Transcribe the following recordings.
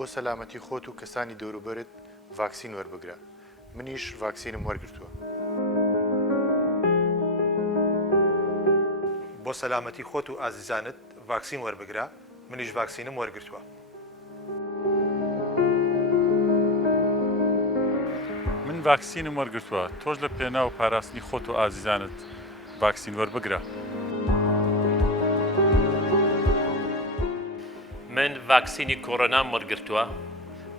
بۆ سەلامەتی خۆت و کەسانی دەوروبەرت ڤاکسین وەربگرە. منیش ڤاکسینم وەرگرتووە. بۆ سەلامەتی خۆت و ئازیزانت ڤاکسین وەربگرە. منیش ڤاکسینم وەرگرتووە. من ڤاکسینم وەرگرتووە. تۆش لە پێناو پاراستنی خۆت و ئازیزانت ڤاکسین وەربگرە. من ڤاکسینی کۆڕۆنام وەرگرتووە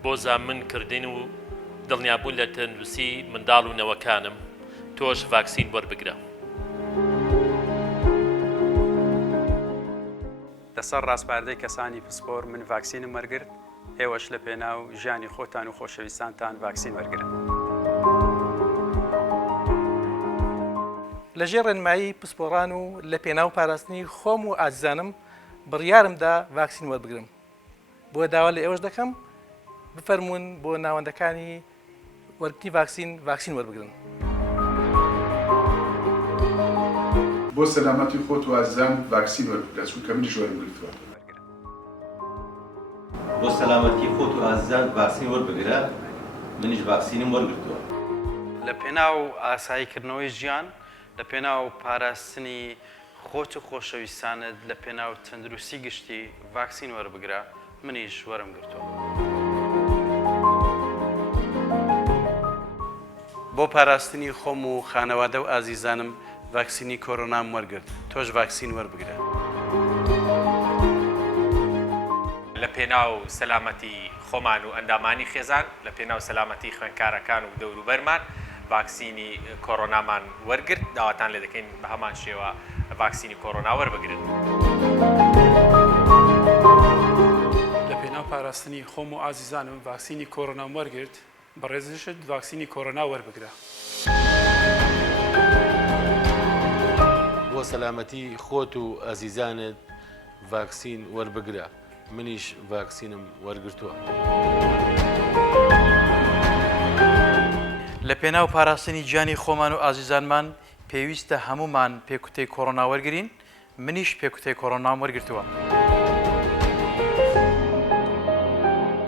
بۆ زامنکردن و دڵنیابوون لە تەندروستی منداڵ و نەوەکانم. تۆش ڤاکسین وەربگرە. لەسەر ڕاستپاردەی کەسانی پسپۆر من ڤاکسینم وەرگرت. ئێوەش لە پێناو ژیانی خۆتان و خۆشەویستانتان ڤاکسین وەرگرن. لەژێر ڕێنمایی پسپۆڕان و لە پێناو پاراستنی خۆم و ئازیزانم بڕیارمدا ڤاکسین وەربگرم. بۆ داوا لە ئێوەش دەکەم بفەرمونون بۆ ناوەندەکانی وەرگرتنی ڤاکسین وەربگرن. بۆ سەلامەتی خۆت و ئازیزان ڤاکسین وەربگرە، چونکە منیش وەرگرتووە. بۆ سەلامەتی خۆت و ئازیزان ڤاکسین وەربگرە. منیش ڤاکسینم وەرگرتووە. لە پێناو ئاساییکردنەوەی ژیان، لە پێناو پاراستنی خۆت و خۆشەویستانت، لە پێناو تەندروستی گشتی ڤاکسین وەربگرە. منیش وەرم گرتووە. بۆ پاراستنی خۆم و خانەوادە و ئازیزانم ڤاکسینی کۆڕۆنام وەرگرت. تۆش ڤاکسین وەربگرە. لە پێناو سەلامەتی خۆمان و ئەندامانی خێزان، لە پێناو سەلامەتی خوێندکارەکان و دەوروبەرمان ڤاکسینی کۆڕۆنامان وەرگرت. داواتان لێ دەکەین بە هەمان شێوە ڤاکسینی کۆڕۆنا وەربگرن. لە پێناو پاراستنی خۆم و ئازیزانم ڤاکسینی کۆڕۆنام وەرگرت. بەڕێزشت ڤاکسینی کۆڕۆنا وەربگرە. بۆ سەلامەتی خۆت و ئازیزانت ڤاکسین وەربگرە. منیش ڤاکسینم وەرگرتووە. لە پێناو پاراستنی گیانی خۆمان و ئازیزانمان پێویستە هەمومان پێکوتەی کۆڕۆنا وەرگرین. منیش پێکوتەی کۆڕۆنام وەرگرتووە.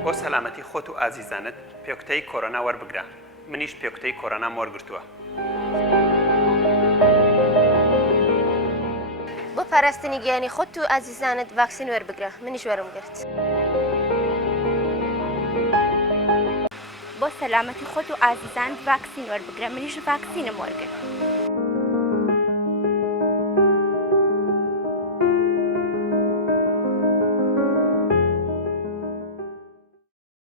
بۆ سەلامەتی خۆت و ئازیزانت پێکوتەی کۆڕۆنا وەربگرە. منیش پێکوتەی کۆڕۆنام وەرگرتووە. بۆ پاراستنی گیانی خۆت و ئازیزانت ڤاکسین وەربگرە. منیش وەرم گرت. بۆ سەلامەتی خۆت و ئازیزانت ڤاکسین وەربگرە. منیش ڤاکسینم وەرگرت.